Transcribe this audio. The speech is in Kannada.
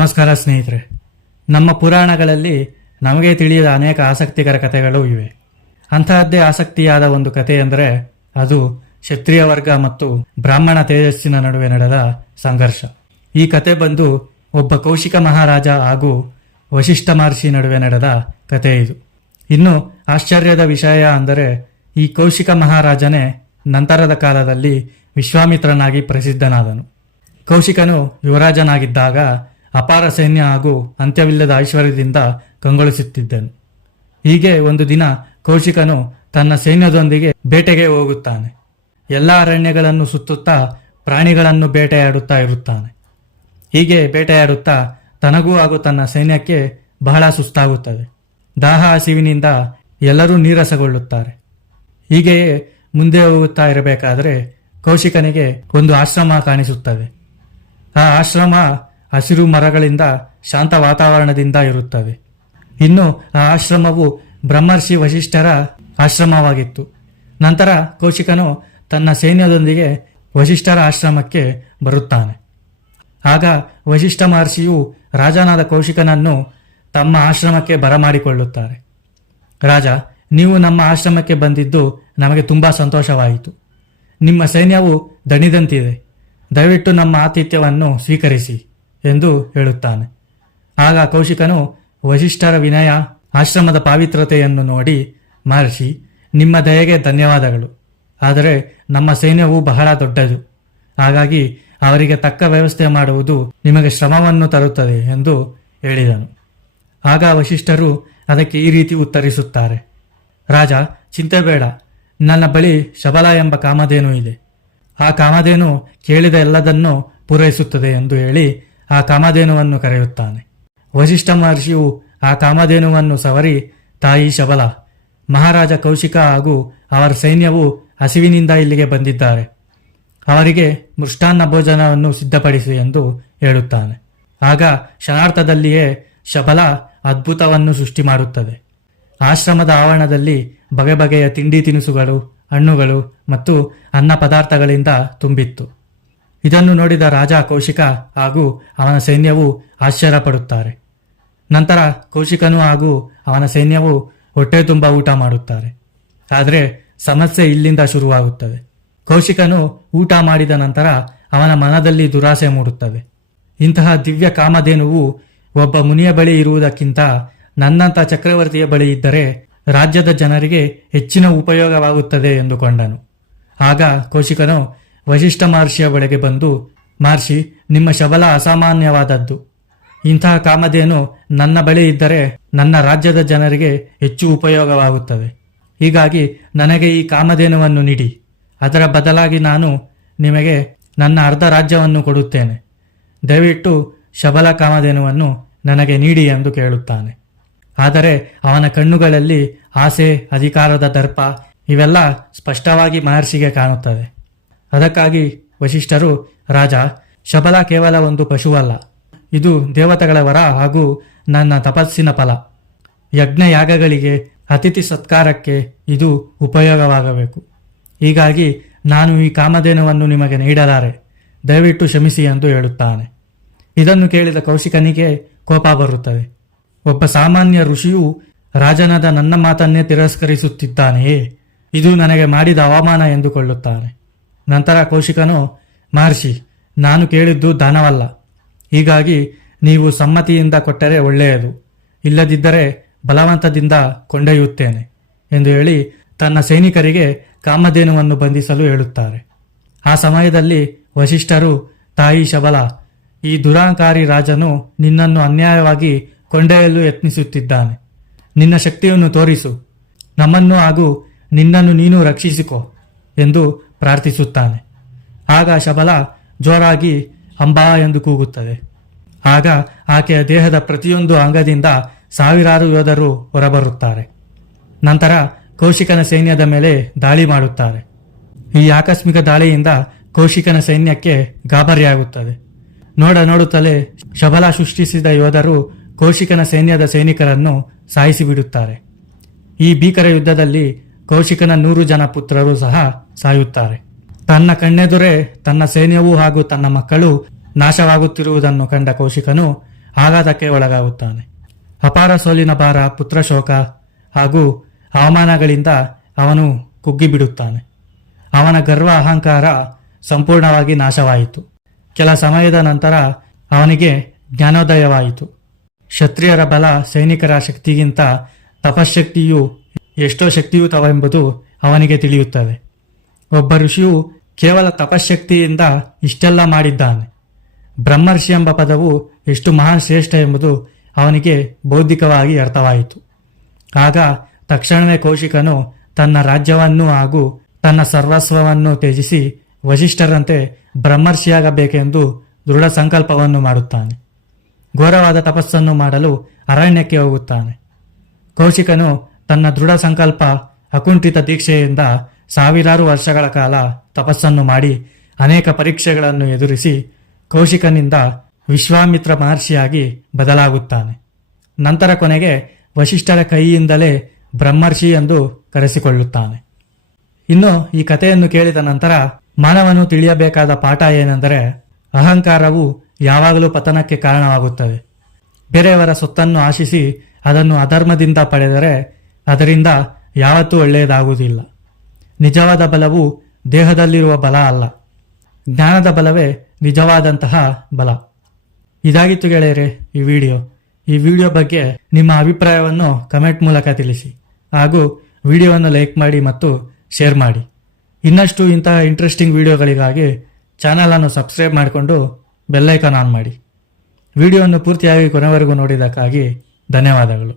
ನಮಸ್ಕಾರ ಸ್ನೇಹಿತರೆ. ನಮ್ಮ ಪುರಾಣಗಳಲ್ಲಿ ನಮಗೆ ತಿಳಿಯದ ಅನೇಕ ಆಸಕ್ತಿಕರ ಕಥೆಗಳು ಇವೆ. ಅಂತಹದ್ದೇ ಆಸಕ್ತಿಯಾದ ಒಂದು ಕಥೆ ಎಂದರೆ ಅದು ಕ್ಷತ್ರಿಯ ವರ್ಗ ಮತ್ತು ಬ್ರಾಹ್ಮಣ ತೇಜಸ್ಸಿನ ನಡುವೆ ನಡೆದ ಸಂಘರ್ಷ. ಈ ಕತೆ ಬಂದು ಒಬ್ಬ ಕೌಶಿಕ ಮಹಾರಾಜ ಹಾಗೂ ವಶಿಷ್ಠ ಮಹರ್ಷಿ ನಡುವೆ ನಡೆದ ಕಥೆ ಇದು. ಇನ್ನು ಆಶ್ಚರ್ಯದ ವಿಷಯ ಅಂದರೆ ಈ ಕೌಶಿಕ ಮಹಾರಾಜನೇ ನಂತರದ ಕಾಲದಲ್ಲಿ ವಿಶ್ವಾಮಿತ್ರನಾಗಿ ಪ್ರಸಿದ್ಧನಾದನು. ಕೌಶಿಕನು ಯುವರಾಜನಾಗಿದ್ದಾಗ ಅಪಾರ ಸೈನ್ಯ ಹಾಗೂ ಅಂತ್ಯವಿಲ್ಲದ ಐಶ್ವರ್ಯದಿಂದ ಕಂಗೊಳಿಸುತ್ತಿದ್ದನು. ಹೀಗೆ ಒಂದು ದಿನ ಕೌಶಿಕನು ತನ್ನ ಸೈನ್ಯದೊಂದಿಗೆ ಬೇಟೆಗೆ ಹೋಗುತ್ತಾನೆ. ಎಲ್ಲ ಅರಣ್ಯಗಳನ್ನು ಸುತ್ತುತ್ತಾ ಪ್ರಾಣಿಗಳನ್ನು ಬೇಟೆಯಾಡುತ್ತಾ ಇರುತ್ತಾನೆ. ಹೀಗೆ ಬೇಟೆಯಾಡುತ್ತಾ ತನಗೂ ಹಾಗೂ ತನ್ನ ಸೈನ್ಯಕ್ಕೆ ಬಹಳ ಸುಸ್ತಾಗುತ್ತದೆ. ದಾಹ ಹಸಿವಿನಿಂದ ಎಲ್ಲರೂ ನೀರಸಗೊಳ್ಳುತ್ತಾರೆ. ಹೀಗೆಯೇ ಮುಂದೆ ಹೋಗುತ್ತಾ ಇರಬೇಕಾದರೆ ಕೌಶಿಕನಿಗೆ ಒಂದು ಆಶ್ರಮ ಕಾಣಿಸುತ್ತದೆ. ಆ ಆಶ್ರಮ ಹಸಿರು ಮರಗಳಿಂದ ಶಾಂತ ವಾತಾವರಣದಿಂದ ಇರುತ್ತದೆ. ಇನ್ನು ಆ ಆಶ್ರಮವು ಬ್ರಹ್ಮರ್ಷಿ ವಶಿಷ್ಠರ ಆಶ್ರಮವಾಗಿತ್ತು. ನಂತರ ಕೌಶಿಕನು ತನ್ನ ಸೈನ್ಯದೊಂದಿಗೆ ವಶಿಷ್ಠರ ಆಶ್ರಮಕ್ಕೆ ಬರುತ್ತಾನೆ. ಆಗ ವಶಿಷ್ಠ ಮಹರ್ಷಿಯು ರಾಜನಾದ ಕೌಶಿಕನನ್ನು ತಮ್ಮ ಆಶ್ರಮಕ್ಕೆ ಬರಮಾಡಿಕೊಳ್ಳುತ್ತಾರೆ. ರಾಜ, ನೀವು ನಮ್ಮ ಆಶ್ರಮಕ್ಕೆ ಬಂದಿದ್ದು ನಮಗೆ ತುಂಬಾ ಸಂತೋಷವಾಯಿತು. ನಿಮ್ಮ ಸೈನ್ಯವು ದಣಿದಂತಿದೆ. ದಯವಿಟ್ಟು ನಮ್ಮ ಆತಿಥ್ಯವನ್ನು ಸ್ವೀಕರಿಸಿ ಎಂದು ಹೇಳುತ್ತಾನೆ. ಆಗ ಕೌಶಿಕನು ವಶಿಷ್ಠರ ವಿನಯ, ಆಶ್ರಮದ ಪಾವಿತ್ರತೆಯನ್ನು ನೋಡಿ, ಮಹರ್ಷಿ, ನಿಮ್ಮ ದಯೆಗೆ ಧನ್ಯವಾದಗಳು. ಆದರೆ ನಮ್ಮ ಸೈನ್ಯವು ಬಹಳ ದೊಡ್ಡದು. ಹಾಗಾಗಿ ಅವರಿಗೆ ತಕ್ಕ ವ್ಯವಸ್ಥೆ ಮಾಡುವುದು ನಿಮಗೆ ಶ್ರಮವನ್ನು ತರುತ್ತದೆ ಎಂದು ಹೇಳಿದನು. ಆಗ ವಶಿಷ್ಠರು ಅದಕ್ಕೆ ಈ ರೀತಿ ಉತ್ತರಿಸುತ್ತಾರೆ. ರಾಜ, ಚಿಂತೆ ಬೇಡ. ನನ್ನ ಬಳಿ ಶಬಲ ಎಂಬ ಕಾಮಧೇನು ಇದೆ. ಆ ಕಾಮಧೇನು ಕೇಳಿದ ಎಲ್ಲದನ್ನು ಪೂರೈಸುತ್ತದೆ ಎಂದು ಹೇಳಿ ಆ ಕಾಮಧೇನುವನ್ನು ಕರೆಯುತ್ತಾನೆ. ವಶಿಷ್ಠ ಮಹರ್ಷಿಯು ಆ ಕಾಮಧೇನುವನ್ನು ಸವರಿ, ತಾಯಿ ಶಬಲ, ಮಹಾರಾಜ ಕೌಶಿಕ ಹಾಗೂ ಅವರ ಸೈನ್ಯವು ಹಸಿವಿನಿಂದ ಇಲ್ಲಿಗೆ ಬಂದಿದ್ದಾರೆ. ಅವರಿಗೆ ಮೃಷ್ಟಾನ್ನ ಭೋಜನವನ್ನು ಸಿದ್ಧಪಡಿಸಿ ಎಂದು ಹೇಳುತ್ತಾನೆ. ಆಗ ಕ್ಷಣಾರ್ಥದಲ್ಲಿಯೇ ಶಬಲ ಅದ್ಭುತವನ್ನು ಸೃಷ್ಟಿ ಮಾಡುತ್ತದೆ. ಆಶ್ರಮದ ಆವರಣದಲ್ಲಿ ಬಗೆ ಬಗೆಯ ತಿಂಡಿ ತಿನಿಸುಗಳು, ಹಣ್ಣುಗಳು ಮತ್ತು ಅನ್ನ ಪದಾರ್ಥಗಳಿಂದ ತುಂಬಿತ್ತು. ಇದನ್ನು ನೋಡಿದ ರಾಜ ಕೌಶಿಕ ಹಾಗೂ ಅವನ ಸೈನ್ಯವು ಆಶ್ಚರ್ಯಪಡುತ್ತಾರೆ. ನಂತರ ಕೌಶಿಕನು ಹಾಗೂ ಅವನ ಸೈನ್ಯವು ಹೊಟ್ಟೆ ತುಂಬ ಊಟ ಮಾಡುತ್ತಾರೆ. ಆದರೆ ಸಮಸ್ಯೆ ಇಲ್ಲಿಂದ ಶುರುವಾಗುತ್ತದೆ. ಕೌಶಿಕನು ಊಟ ಮಾಡಿದ ನಂತರ ಅವನ ಮನದಲ್ಲಿ ದುರಾಸೆ ಮೂಡುತ್ತದೆ. ಇಂತಹ ದಿವ್ಯ ಕಾಮಧೇನುವು ಒಬ್ಬ ಮುನಿಯ ಬಳಿ ಇರುವುದಕ್ಕಿಂತ ನನ್ನಂಥ ಚಕ್ರವರ್ತಿಯ ಬಳಿ ಇದ್ದರೆ ರಾಜ್ಯದ ಜನರಿಗೆ ಹೆಚ್ಚಿನ ಉಪಯೋಗವಾಗುತ್ತದೆ ಎಂದುಕೊಂಡನು. ಆಗ ಕೌಶಿಕನು ವಶಿಷ್ಠ ಮಹರ್ಷಿಯ ಬಳಿಗೆ ಬಂದು, ಮಹರ್ಷಿ, ನಿಮ್ಮ ಶಬಲ ಅಸಾಮಾನ್ಯವಾದದ್ದು. ಇಂತಹ ಕಾಮಧೇನು ನನ್ನ ಬಳಿ ಇದ್ದರೆ ನನ್ನ ರಾಜ್ಯದ ಜನರಿಗೆ ಹೆಚ್ಚು ಉಪಯೋಗವಾಗುತ್ತದೆ. ಹೀಗಾಗಿ ನನಗೆ ಈ ಕಾಮಧೇನುವನ್ನು ನೀಡಿ. ಅದರ ಬದಲಾಗಿ ನಾನು ನಿಮಗೆ ನನ್ನ ಅರ್ಧ ರಾಜ್ಯವನ್ನು ಕೊಡುತ್ತೇನೆ. ದಯವಿಟ್ಟು ಶಬಲ ಕಾಮಧೇನುವನ್ನು ನನಗೆ ನೀಡಿ ಎಂದು ಕೇಳುತ್ತಾನೆ. ಆದರೆ ಅವನ ಕಣ್ಣುಗಳಲ್ಲಿ ಆಸೆ, ಅಧಿಕಾರದ ದರ್ಪ ಇವೆಲ್ಲ ಸ್ಪಷ್ಟವಾಗಿ ಮಹರ್ಷಿಗೆ ಕಾಣುತ್ತದೆ. ಅದಕ್ಕಾಗಿ ವಶಿಷ್ಠರು, ರಾಜ, ಶಬಲ ಕೇವಲ ಒಂದು ಪಶುವಲ್ಲ. ಇದು ದೇವತೆಗಳ ವರ ಹಾಗೂ ನನ್ನ ತಪಸ್ಸಿನ ಫಲ. ಯಜ್ಞ ಯಾಗಗಳಿಗೆ, ಅತಿಥಿ ಸತ್ಕಾರಕ್ಕೆ ಇದು ಉಪಯೋಗವಾಗಬೇಕು. ಹೀಗಾಗಿ ನಾನು ಈ ಕಾಮಧೇನುವನ್ನು ನಿಮಗೆ ನೀಡಲಾರೆ. ದಯವಿಟ್ಟು ಕ್ಷಮಿಸಿ ಎಂದು ಹೇಳುತ್ತಾನೆ. ಇದನ್ನು ಕೇಳಿದ ಕೌಶಿಕನಿಗೆ ಕೋಪ ಬರುತ್ತದೆ. ಒಬ್ಬ ಸಾಮಾನ್ಯ ಋಷಿಯು ರಾಜನಾದ ನನ್ನ ಮಾತನ್ನೇ ತಿರಸ್ಕರಿಸುತ್ತಿದ್ದಾನೆಯೇ? ಇದು ನನಗೆ ಮಾಡಿದ ಅವಮಾನ ಎಂದುಕೊಳ್ಳುತ್ತಾನೆ. ನಂತರ ಕೌಶಿಕನು, ಮಹರ್ಷಿ, ನಾನು ಕೇಳಿದ್ದು ದಾನವಲ್ಲ. ಹೀಗಾಗಿ ನೀವು ಸಮ್ಮತಿಯಿಂದ ಕೊಟ್ಟರೆ ಒಳ್ಳೆಯದು. ಇಲ್ಲದಿದ್ದರೆ ಬಲವಂತದಿಂದ ಕೊಂಡೊಯ್ಯುತ್ತೇನೆ ಎಂದು ಹೇಳಿ ತನ್ನ ಸೈನಿಕರಿಗೆ ಕಾಮಧೇನುವನ್ನು ಬಂಧಿಸಲು ಹೇಳುತ್ತಾರೆ. ಆ ಸಮಯದಲ್ಲಿ ವಶಿಷ್ಠರು, ತಾಯಿ ಶಬಲ, ಈ ದುರಾಂಕಾರಿ ರಾಜನು ನಿನ್ನನ್ನು ಅನ್ಯಾಯವಾಗಿ ಕೊಂಡೊಯ್ಯಲು ಯತ್ನಿಸುತ್ತಿದ್ದಾನೆ. ನಿನ್ನ ಶಕ್ತಿಯನ್ನು ತೋರಿಸು. ನಮ್ಮನ್ನು ಹಾಗೂ ನಿನ್ನನ್ನು ನೀನು ರಕ್ಷಿಸಿಕೊ ಎಂದು ಪ್ರಾರ್ಥಿಸುತ್ತಾನೆ. ಆಗ ಶಬಲ ಜೋರಾಗಿ ಅಂಬಾ ಎಂದು ಕೂಗುತ್ತದೆ. ಆಗ ಆಕೆಯ ದೇಹದ ಪ್ರತಿಯೊಂದು ಅಂಗದಿಂದ ಸಾವಿರಾರು ಯೋಧರು ಹೊರಬರುತ್ತಾರೆ. ನಂತರ ಕೌಶಿಕನ ಸೈನ್ಯದ ಮೇಲೆ ದಾಳಿ ಮಾಡುತ್ತಾರೆ. ಈ ಆಕಸ್ಮಿಕ ದಾಳಿಯಿಂದ ಕೌಶಿಕನ ಸೈನ್ಯಕ್ಕೆ ಗಾಬರಿಯಾಗುತ್ತದೆ. ನೋಡುತ್ತಲೇ ಶಬಲ ಸೃಷ್ಟಿಸಿದ ಯೋಧರು ಕೌಶಿಕನ ಸೈನ್ಯದ ಸೈನಿಕರನ್ನು ಸಾಯಿಸಿಬಿಡುತ್ತಾರೆ. ಈ ಭೀಕರ ಯುದ್ಧದಲ್ಲಿ ಕೌಶಿಕನ 100 ಜನ ಪುತ್ರರು ಸಹ ಸಾಯುತ್ತಾರೆ. ತನ್ನ ಕಣ್ಣೆದುರೇ ತನ್ನ ಸೈನ್ಯವೂ ಹಾಗೂ ತನ್ನ ಮಕ್ಕಳು ನಾಶವಾಗುತ್ತಿರುವುದನ್ನು ಕಂಡ ಕೌಶಿಕನು ಆಘಾತಕ್ಕೆ ಒಳಗಾಗುತ್ತಾನೆ. ಅಪಾರ ಸೋಲಿನ ಭಾರ, ಪುತ್ರಶೋಕ ಹಾಗೂ ಅವಮಾನಗಳಿಂದ ಅವನು ಕುಗ್ಗಿಬಿಡುತ್ತಾನೆ. ಅವನ ಗರ್ವ ಅಹಂಕಾರ ಸಂಪೂರ್ಣವಾಗಿ ನಾಶವಾಯಿತು. ಕೆಲ ಸಮಯದ ನಂತರ ಅವನಿಗೆ ಜ್ಞಾನೋದಯವಾಯಿತು. ಕ್ಷತ್ರಿಯರ ಬಲ ಸೈನಿಕರ ಶಕ್ತಿಗಿಂತ ತಪಶಕ್ತಿಯು ಎಷ್ಟೋ ಶಕ್ತಿಯುತವೆಂಬುದು ಅವನಿಗೆ ತಿಳಿಯುತ್ತದೆ. ಒಬ್ಬ ಋಷಿಯು ಕೇವಲ ತಪಶಕ್ತಿಯಿಂದ ಇಷ್ಟೆಲ್ಲ ಮಾಡಿದ್ದಾನೆ. ಬ್ರಹ್ಮರ್ಷಿ ಎಂಬ ಪದವು ಎಷ್ಟು ಮಹಾನ್ ಶ್ರೇಷ್ಠ ಎಂಬುದು ಅವನಿಗೆ ಬೌದ್ಧಿಕವಾಗಿ ಅರ್ಥವಾಯಿತು. ಆಗ ತಕ್ಷಣವೇ ಕೌಶಿಕನು ತನ್ನ ರಾಜ್ಯವನ್ನು ಹಾಗೂ ತನ್ನ ಸರ್ವಸ್ವವನ್ನು ತ್ಯಜಿಸಿ ವಸಿಷ್ಠರಂತೆ ಬ್ರಹ್ಮರ್ಷಿಯಾಗಬೇಕೆಂದು ದೃಢ ಸಂಕಲ್ಪವನ್ನು ಮಾಡುತ್ತಾನೆ. ಘೋರವಾದ ತಪಸ್ಸನ್ನು ಮಾಡಲು ಅರಣ್ಯಕ್ಕೆ ಹೋಗುತ್ತಾನೆ. ಕೌಶಿಕನು ತನ್ನ ದೃಢ ಸಂಕಲ್ಪ, ಅಕುಂಠಿತ ದೀಕ್ಷೆಯಿಂದ ಸಾವಿರಾರು ವರ್ಷಗಳ ಕಾಲ ತಪಸ್ಸನ್ನು ಮಾಡಿ ಅನೇಕ ಪರೀಕ್ಷೆಗಳನ್ನು ಎದುರಿಸಿ ಕೌಶಿಕನಿಂದ ವಿಶ್ವಾಮಿತ್ರ ಮಹರ್ಷಿಯಾಗಿ ಬದಲಾಗುತ್ತಾನೆ. ನಂತರ ಕೊನೆಗೆ ವಸಿಷ್ಠರ ಕೈಯಿಂದಲೇ ಬ್ರಹ್ಮರ್ಷಿ ಎಂದು ಕರೆಸಿಕೊಳ್ಳುತ್ತಾನೆ. ಇನ್ನು ಈ ಕಥೆಯನ್ನು ಕೇಳಿದ ನಂತರ ಮಾನವನು ತಿಳಿಯಬೇಕಾದ ಪಾಠ ಏನೆಂದರೆ, ಅಹಂಕಾರವು ಯಾವಾಗಲೂ ಪತನಕ್ಕೆ ಕಾರಣವಾಗುತ್ತದೆ. ಬೇರೆಯವರ ಸೊತ್ತನ್ನು ಆಶಿಸಿ ಅದನ್ನು ಅಧರ್ಮದಿಂದ ಪಡೆದರೆ ಅದರಿಂದ ಯಾವತ್ತೂ ಒಳ್ಳೆಯದಾಗುವುದಿಲ್ಲ. ನಿಜವಾದ ಬಲವು ದೇಹದಲ್ಲಿರುವ ಬಲ ಅಲ್ಲ, ಜ್ಞಾನದ ಬಲವೇ ನಿಜವಾದಂತಹ ಬಲ. ಇದಾಗಿತ್ತು ಗೆಳೆಯರೆ ಈ ವಿಡಿಯೋ ಬಗ್ಗೆ ನಿಮ್ಮ ಅಭಿಪ್ರಾಯವನ್ನು ಕಮೆಂಟ್ ಮೂಲಕ ತಿಳಿಸಿ ಹಾಗೂ ವಿಡಿಯೋವನ್ನು ಲೈಕ್ ಮಾಡಿ ಮತ್ತು ಶೇರ್ ಮಾಡಿ. ಇನ್ನಷ್ಟು ಇಂತಹ ಇಂಟ್ರೆಸ್ಟಿಂಗ್ ವಿಡಿಯೋಗಳಿಗಾಗಿ ಚಾನಲನ್ನು ಸಬ್ಸ್ಕ್ರೈಬ್ ಮಾಡಿಕೊಂಡು ಬೆಲ್ಲೈಕಾನ್ ಆನ್ ಮಾಡಿ. ವಿಡಿಯೋವನ್ನು ಪೂರ್ತಿಯಾಗಿ ಕೊನೆವರೆಗೂ ನೋಡಿದ್ದಕ್ಕಾಗಿ ಧನ್ಯವಾದಗಳು.